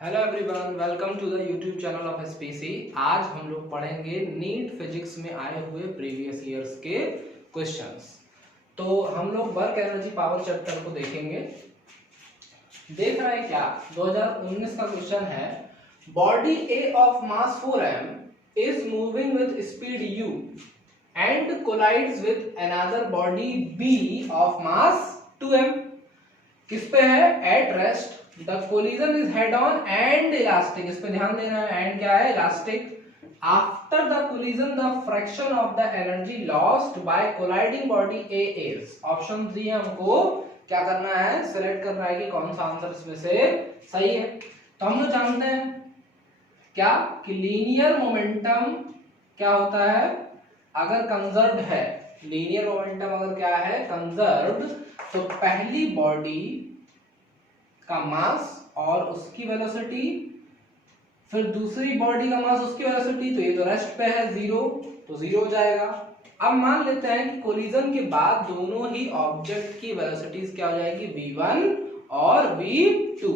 Hello everyone, welcome to the YouTube channel of SPC. आज हम लोग पढ़ेंगे नीट फिजिक्स में आए हुए प्रीवियस ईयर्स के क्वेश्चंस। तो हम लोग वर्क एनर्जी पावर चैप्टर को देखेंगे। देख रहे हैं क्या, 2019 का क्वेश्चन है, body A of mass 4m is moving with speed u and collides with another body b of mass 2m। किस पे है? At rest the collision is head on and elastic. इस पे ध्यान देना है, एंड क्या है? Elastic. After the collision the fraction of the energy lost by colliding body A is. Option दिए हमको, क्या करना है? सिलेक्ट करना है कि कौन सा आंसर इसमें से सही है। तो हम लोग जानते हैं क्या कि लीनियर मोमेंटम क्या होता है अगर कंजर्व्ड है। लीनियर मोमेंटम अगर क्या है? कंजर्व्ड, तो पहली बॉडी का मास और उसकी वेलोसिटी, फिर दूसरी बॉडी का मास उसकी वेलोसिटी, तो ये तो रेस्ट पे है, जीरो, तो जीरो हो जाएगा। अब मान लेते हैं कि कोलिजन के बाद दोनों ही ऑब्जेक्ट की वेलोसिटीज क्या हो जाएगी? v1 और v2।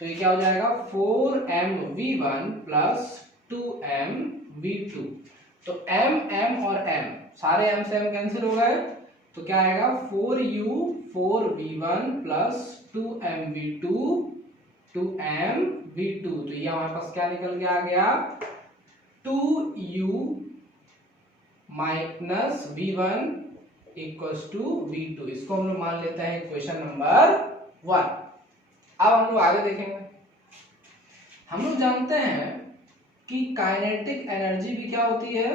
तो ये क्या हो जाएगा? 4mv1 plus 2mv2। तो m और m, सारे m से m कैंसिल हो गए, तो क्या आएगा? 4u 4v1 plus 2mv2 2mv2। तो ये हमारे पास क्या निकल के आ गया? 2u minus v1 equals to v2। इसको हम लोग मान लेते हैं इक्वेशन नंबर 1। अब हम लोग आगे देखेंगे। हम लोग जानते हैं कि काइनेटिक एनर्जी भी क्या होती है?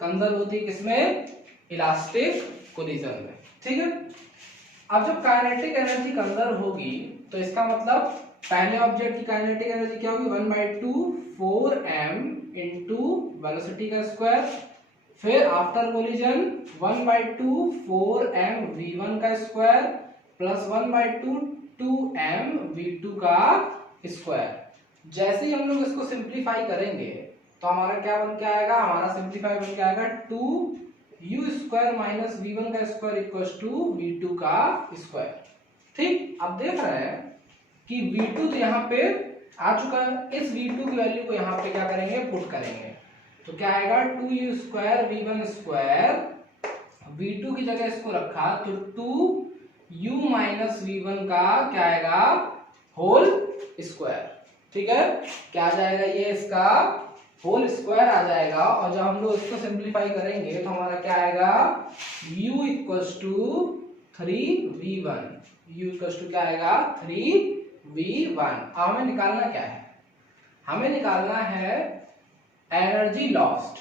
कंजर्व होती है किसमें? इलास्टिक कोलिजन में। ठीक है। अब जब काइनेटिक एनर्जी कंजर्व होगी तो इसका मतलब पहले ऑब्जेक्ट की काइनेटिक एनर्जी क्या होगी? 1/2 4m इंटू वेलोसिटी का स्क्वायर, फिर आफ्टर कोलिजन 1/2 4m v1 का स्क्वायर प्लस 1/2 2m v2 का स्क्वायर। जैसे ही हम लोग इसको सिंप्लीफाई करेंगे तो हमारा क्या बन के आएगा? हमारा सिंप्लीफाई बन के आएगा 2u स्क्वायर माइनस v1 का स्क्वायर इक्वल्स टू v2 का स्क्वायर। ठीक। अब देख रहे हैं कि v2 तो यहाँ पे आ चुका है, इस v2 की वैल्यू को यहाँ पे क्या करेंगे? पुट करेंगे। तो क्या आएगा? 2u square v1 square, v2 की जगह इसको रखा तो 2u माइनस v1 का क्या आएगा? Whole square. ठीक है। क्या आ जाएगा? ये इसका होल स्क्वायर आ जाएगा। और जब हम लोग इसको सिंप्लीफाई करेंगे तो हमारा क्या आएगा? u equals to 3v1। u equals to क्या आएगा? 3v1। अब हमें निकालना क्या है? हमें निकालना है एनर्जी लॉस्ट।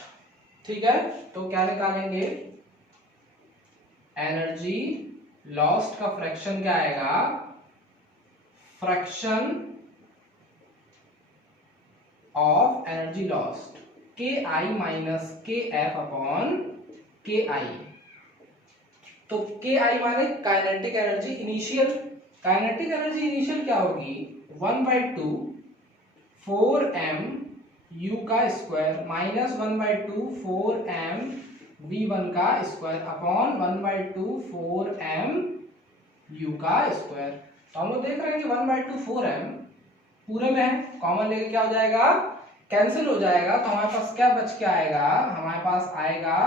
ठीक है। तो क्या निकालेंगे? एनर्जी लॉस्ट का फ्रैक्शन क्या आएगा? Fraction of energy lost ki minus kf upon ki। तो ki माने kinetic energy initial. Kinetic energy initial क्या होगी? 1/2 4m u का स्क्वायर माइनस 1/2 4m v1 का स्क्वायर अपॉन 1/2 4m u का स्क्वायर। तो हम लोग देख रहे हैं कि 1/2 4m पूरे में है, कॉमन लेके क्या हो जाएगा? कैंसिल हो जाएगा। तो हमारे पास क्या बच के आएगा? हमारे पास आएगा,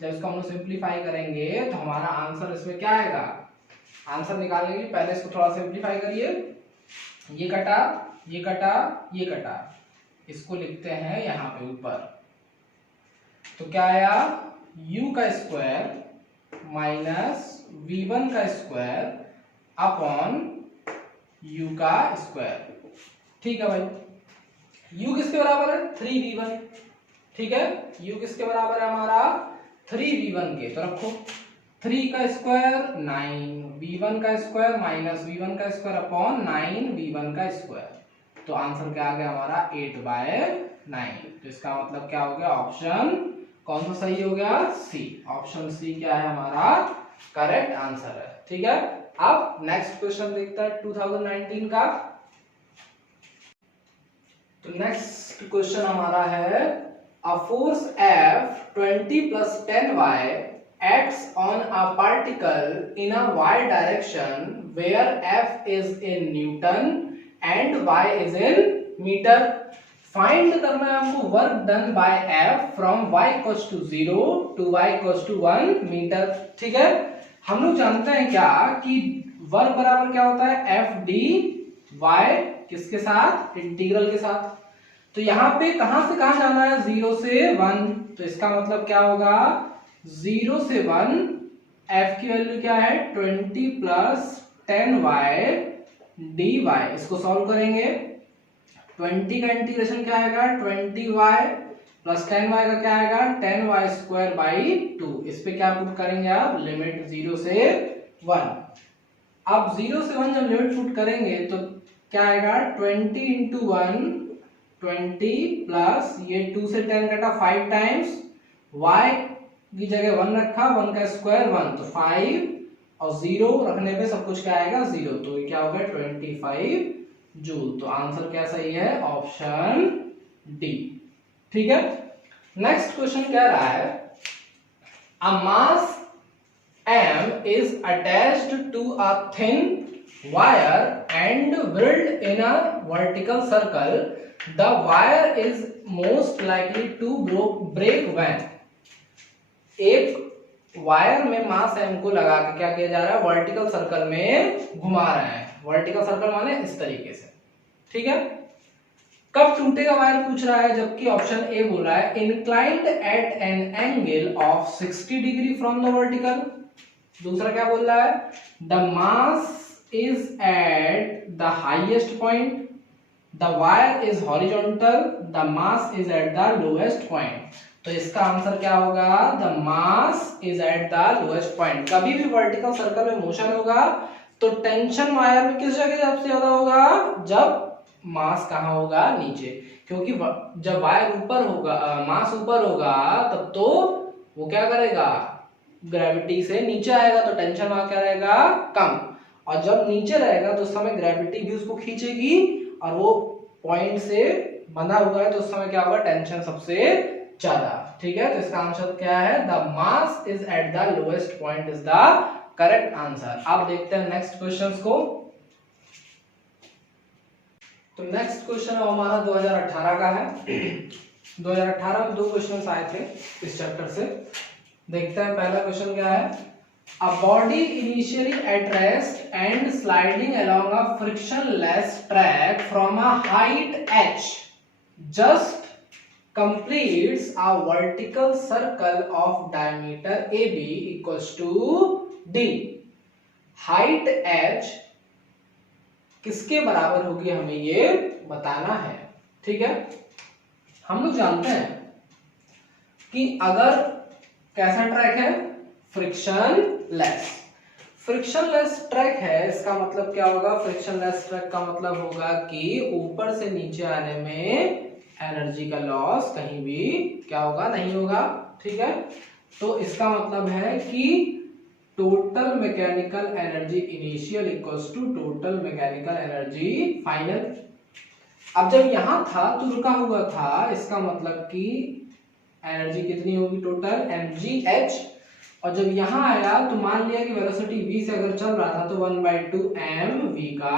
जब इसको हम लोग सिंप्लीफाई करेंगे तो हमारा आंसर इसमें क्या आएगा? आंसर निकालने के लिए पहले इसको थोड़ा सिंप्लीफाई करिए। ये कटा, ये कटा, ये कटा, इसको लिखते हैं यहाँ पे ऊपर। तो क्या आया? u का स्क्वायर माइनस v1 का स्क्वायर अपॉन u का स्क्वायर। ठीक है भाई। u किसके बराबर है? 3v1। ठीक है। u किसके बराबर है हमारा? 3v1 के। तो रखो 3 का स्क्वायर 9 v1 का स्क्वायर माइनस v1 का स्क्वायर अपॉन 9 v1 का स्क्वायर। तो आंसर क्या आ गया हमारा? 8/9। तो इसका मतलब क्या हो गया? ऑप्शन कौन सा सही हो गया? सी। ऑप्शन सी क्या है हमारा? करेक्ट आंसर है। ठीक है। अब नेक्स्ट क्वेश्चन देखते हैं 2019 का। तो नेक्स्ट क्वेश्चन हमारा है, a force F 20 plus 10y acts on a particle in a y direction where F is in Newton and y is in मीटर। फाइंड करना है हमको work done by F from y equals to 0 to y equals to 1 मीटर। ठीक है, हम लोग जानते हैं क्या कि वर्क बराबर क्या होता है, एफ डी वाई किसके साथ, इंटीग्रल के साथ। तो यहाँ पे कहां से कहां जाना है, 0 से 1, तो इसका मतलब क्या होगा 0 से 1, f की वैल्यू क्या है 20 प्लस 10y dy। इसको सॉल्व करेंगे, 20 का इंटीग्रेशन क्या आएगा 20y प्लस 10y का क्या आएगा 10y स्क्वायर बाई 2। इस पे क्या पुट करेंगे आप, लिमिट 0 से 1। अब 0 से 1 जब लिमिट पुट करेंगे तो क्या आएगा 20 इंटू 1 20 प्लस ये 2 से 10 कटा 5 टाइम्स y की जगह 1 रखा, 1 का स्क्वायर 1 तो 5 और 0 रखने पे सब कुछ क्या आएगा 0, तो ये क्या हो गया 25 जूल। तो आंसर क्या सही है, ऑप्शन डी। ठीक है, नेक्स्ट क्वेश्चन कह रहा है अ मास m is attached to a thin wire and whirled in a vertical circle. The wire is most likely to break when। एक वायर में मास m को लगा के क्या किया जा रहा है, वर्टिकल सर्कल में घुमा रहे हैं। वर्टिकल सर्कल माने इस तरीके से। ठीक है, कब टूटेगा वायर पूछ रहा है, जबकि ऑप्शन ए बोला है inclined at an angle of 60 degree from the vertical. दूसरा क्या बोल रहा है, the mass is at the highest point, the wire is horizontal, the mass is at the lowest point. तो इसका आंसर क्या होगा, the mass is at the lowest point. कभी भी वर्टिकल सर्कल में मोशन होगा तो टेंशन वायर में किस जगह सबसे ज्यादा होगा, जब मास कहाँ होगा, नीचे। क्योंकि जब वायर ऊपर होगा, मास ऊपर होगा, तब तो वो क्या करेगा, ग्रेविटी से नीचे आएगा, तो टेंशन वहां क्या रहेगा, कम। और जब नीचे रहेगा तो उस समय ग्रेविटी भी उसको खींचेगी और वो पॉइंट से बंधा हुआ है तो उस समय क्या होगा, टेंशन सबसे ज्यादा। ठीक है, तो इसका आंसर क्या है, the mass is at the lowest point is the correct answer. अब देखते हैं नेक्स्ट क्वेश्चंस को। तो नेक्स्ट क्वेश्चन हमारा 2018 का है। 2018 में 2 क्वेश्चंस आए थे इस चैप्टर से। देखते हैं पहला क्वेश्चन क्या है, a body initially at rest and sliding along a frictionless track from a height h just completes a vertical circle of diameter AB equals to D। Height h किसके बराबर होगी हमें ये बताना है। ठीक है, हम लोग जानते हैं कि अगर कैसा ट्रैक है, फ्रिक्शनलेस। फ्रिक्शनलेस ट्रैक है, इसका मतलब क्या होगा, फ्रिक्शनलेस ट्रैक का मतलब होगा कि ऊपर से नीचे आने में एनर्जी का लॉस कहीं भी क्या होगा, नहीं होगा। ठीक है, तो इसका मतलब है कि total mechanical energy initial equals to total mechanical energy final. अब जब यहां था तो रुका हुआ था, इसका मतलब कि एनर्जी कितनी होगी टोटल, mgh। और जब यहां आया तो मान लिया कि वेलोसिटी v से अगर चल रहा था तो 1/2 mv का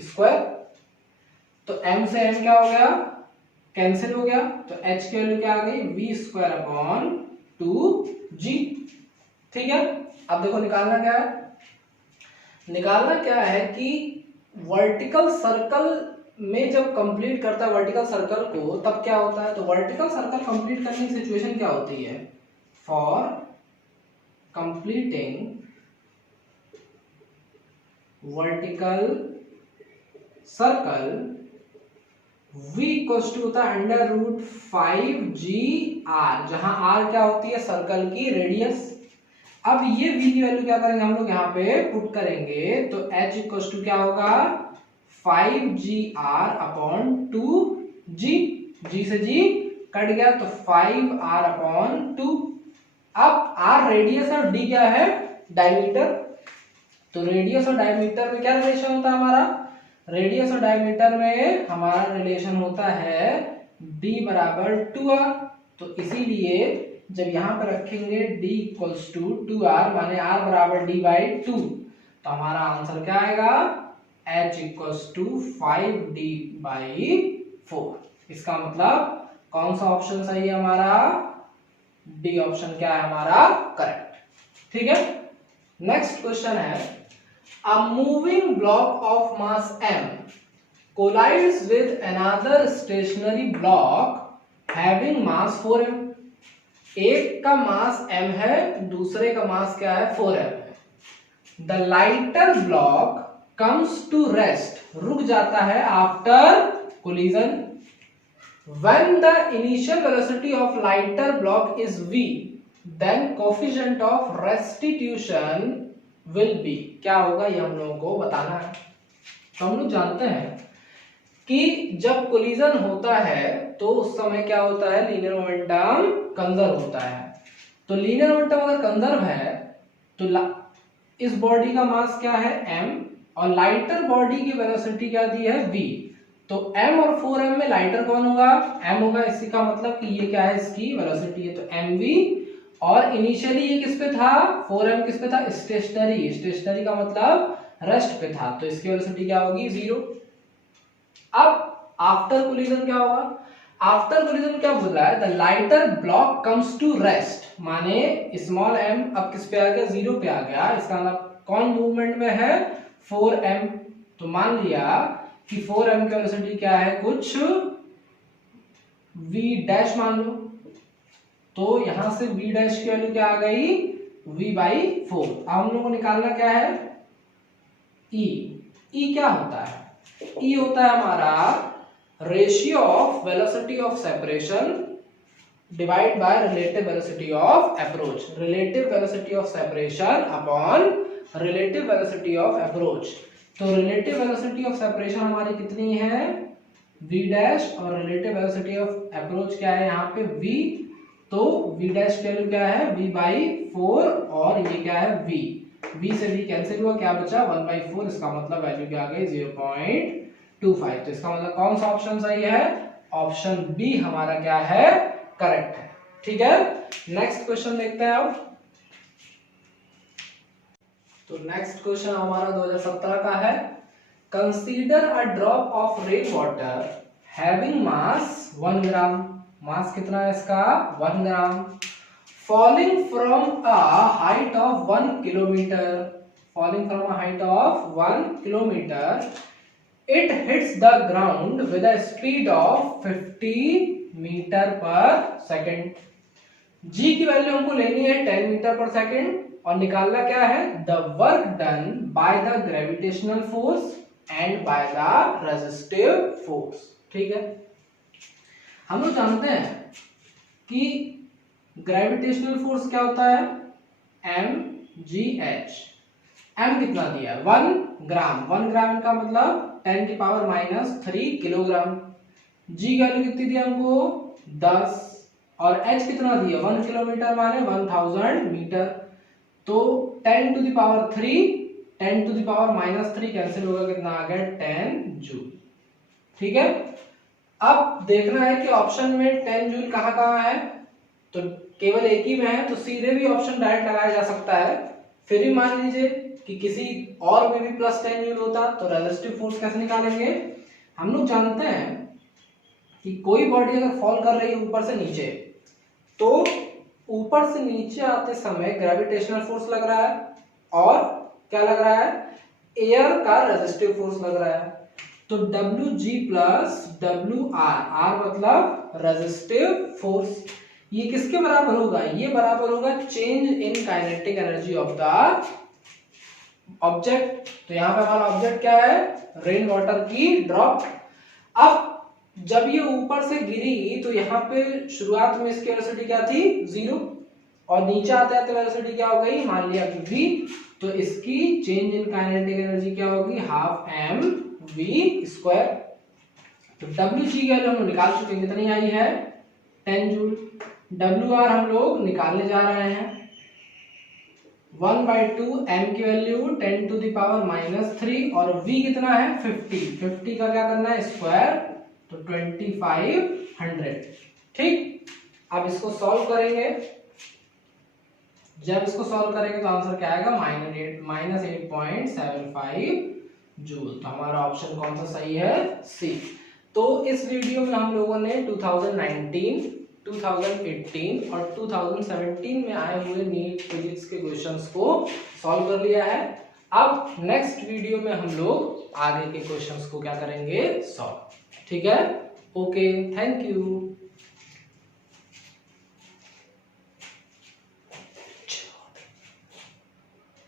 स्क्वायर। तो m से m क्या हो गया, कैंसिल हो गया, तो h की वैल्यू क्या आ गई, v स्क्वायर अपॉन 2g। ठीक है, अब देखो निकालना क्या है, निकालना क्या है कि वर्टिकल सर्कल में जब कंप्लीट करता है वर्टिकल सर्कल को तब क्या होता है, तो वर्टिकल सर्कल कंप्लीट करने की सिचुएशन क्या होती है, for completing vertical circle v equals to होता है √5gr, जहां r क्या होती है, सर्कल की रेडियस। अब ये v की वैल्यू क्या करेंगे हम लोग यहाँ पे पुट करेंगे, तो h इक्वल्स टू क्या होगा 5gr अपॉन 2g, g से g कट गया तो 5r अपॉन 2। अब r रेडियस और d क्या है, डायमीटर। तो रेडियस और डायमीटर में क्या रिलेशन होता है हमारा, रेडियस और डायमीटर में हमारा रिलेशन होता है d बराबर 2r। तो इसीलिए जब यहाँ पर रखेंगे d इक्वल्स टू 2r माने r बराबर d/2, तो हमारा आंसर क्या आएगा, h इक्वल्स टू 5d/2। 4। इसका मतलब कौन सा ऑप्शन सही है हमारा? डी ऑप्शन क्या है हमारा करेक्ट। ठीक है, नेक्स्ट क्वेश्चन है a moving block of mass m collides with another stationary block having mass 4m। एक का मास m है, दूसरे का मास क्या है? 4m है। The lighter block comes to rest, रुक जाता है after collision. When the initial velocity of lighter block is v, then coefficient of restitution will be, क्या होगा ये हम लोगों को बताना है। तो हम लोग जानते हैं कि जब कोलिजन होता है तो उस समय क्या होता है? लीनियर मोमेंटम कंजर्व होता है। तो लीनियर मोमेंटम अगर कंजर्व है तो इस बॉडी का मास क्या है? m, और लाइटर बॉडी की वेलोसिटी क्या दी है? v। तो m और 4m में लाइटर कौन होगा? m होगा। इसी का मतलब कि ये क्या है? इसकी वेलोसिटी है, तो mv। और इनिशियली ये किस पे था? 4m किस पे था? स्टेशनरी। स्टेशनरी का मतलब रेस्ट पे था, तो इसकी वेलोसिटी क्या होगी? 0। अब आफ्टर कोलिजन क्या होगा? आफ्टर कोलिजन क्या बोल रहा है? The lighter block comes to rest, माने स्मॉल m अब किस पे आ गया? 0 पे आ गया। इसका मतलब कौन मूवमेंट में है? 4m। तो मान लिया कि 4m की वेलोसिटी क्या है? कुछ v डैश मान लो, तो यहां से v डैश की वैल्यू क्या आ गई? v/4। अब हम लोग को निकालना क्या है? e। e क्या होता है? e होता है हमारा ratio of velocity of separation divide by relative velocity of approach. Relative velocity of separation upon relative velocity of approach. तो रिलेटिव वेलोसिटी ऑफ सेपरेशन हमारी कितनी है? v डैश, और रिलेटिव वेलोसिटी ऑफ अप्रोच क्या है यहाँ पे? v। तो v डैश की वैल्यू क्या है? v/4, और ये क्या है? v। v से v कैंसिल हुआ, क्या बचा? 1/4। इसका मतलब वैल्यू क्या आ गई? 0.25। तो इसका मतलब कौन सा ऑप्शन सही है? ऑप्शन बी हमारा क्या है? करेक्ट है। ठीक है, नेक्स्ट क्वेश्चन देखते हैं अब। तो नेक्स्ट क्वेश्चन हमारा 2017 का है। Consider a drop of rain water having mass 1 gram. Mass कितना है इसका? 1 gram. Falling from a height of 1 kilometre. Falling from a height of 1 kilometre, it hits the ground with a speed of 50 metre per second. g की value हमको लेनी है 10 metre per second, और निकालना क्या है? The work done by the gravitational force and by the resistive force. ठीक है, हम लोग जानते हैं कि ग्रेविटेशनल फोर्स क्या होता है? mgh। m कितना दिया है? 1 ग्राम। 1 ग्राम का मतलब 10⁻³ किलोग्राम। g की वैल्यू कितनी दी हमको? 10, और h कितना दिया? 1 किलोमीटर माने 1000 मीटर। तो 10⁻³ 10⁻³ कैंसिल होगा, कितना आ गया? 10 जूल। ठीक है, अब देखना है कि ऑप्शन में 10 जूल कहाँ कहाँ है। तो केवल एक ही में है, तो सीधे भी ऑप्शन डायरेक्ट लगाया जा सकता है। फिर भी मान लीजिए कि किसी और में भी +10 जूल होता, तो रेजिस्टिव फोर्स कैसे निकालेंगे? हम लोग जानते हैं कि कोई बॉडी अगर फॉल कर रही है ऊपर से नीचे, तो ऊपर से नीचे आते समय ग्रेविटेशनल फोर्स लग रहा है, और क्या लग रहा है? एयर का रेजिस्टिव फोर्स लग रहा है। तो Wg प्लस WR, R मतलब रेजिस्टिव फोर्स, ये किसके बराबर होगा? ये बराबर होगा change in kinetic energy of the object. तो यहाँ पे हमारा ऑब्जेक्ट क्या है? रेन वाटर की ड्रॉप। अब जब ये ऊपर से गिरी तो यहाँ पे शुरुआत में इसकी वेलोसिटी क्या थी? 0, और नीचे आते आते वेलोसिटी क्या हो गई? मान लिया कि v। तो इसकी चेंज इन काइनेटिक एनर्जी क्या होगी? ½ mv²। तो Wg की वैल्यू हम निकाल चुके हैं, कितनी आई है? 10 जूल। WR हम लोग निकालने जा रहे हैं। 1/2 m की वैल्यू 10⁻³ और v कितना है? 50 का क्या करना है? स्क्वायर, तो 2500। ठीक, अब इसको सॉल्व करेंगे। जब इसको सॉल्व करेंगे तो आंसर क्या आएगा? -8.75 जूल। तो हमारा ऑप्शन कौन सा सही है? सी। तो इस वीडियो में हम लोगों ने 2019, 2018 और 2017 में आए हुए नीट फिजिक्स के क्वेश्चंस को सॉल्व कर लिया है। अब नेक्स्ट वीडियो में हम लोग आगे के क्वेश्चंस को क्या करेंगे, सॉल्व। ठीक है, ओके, थैंक यू।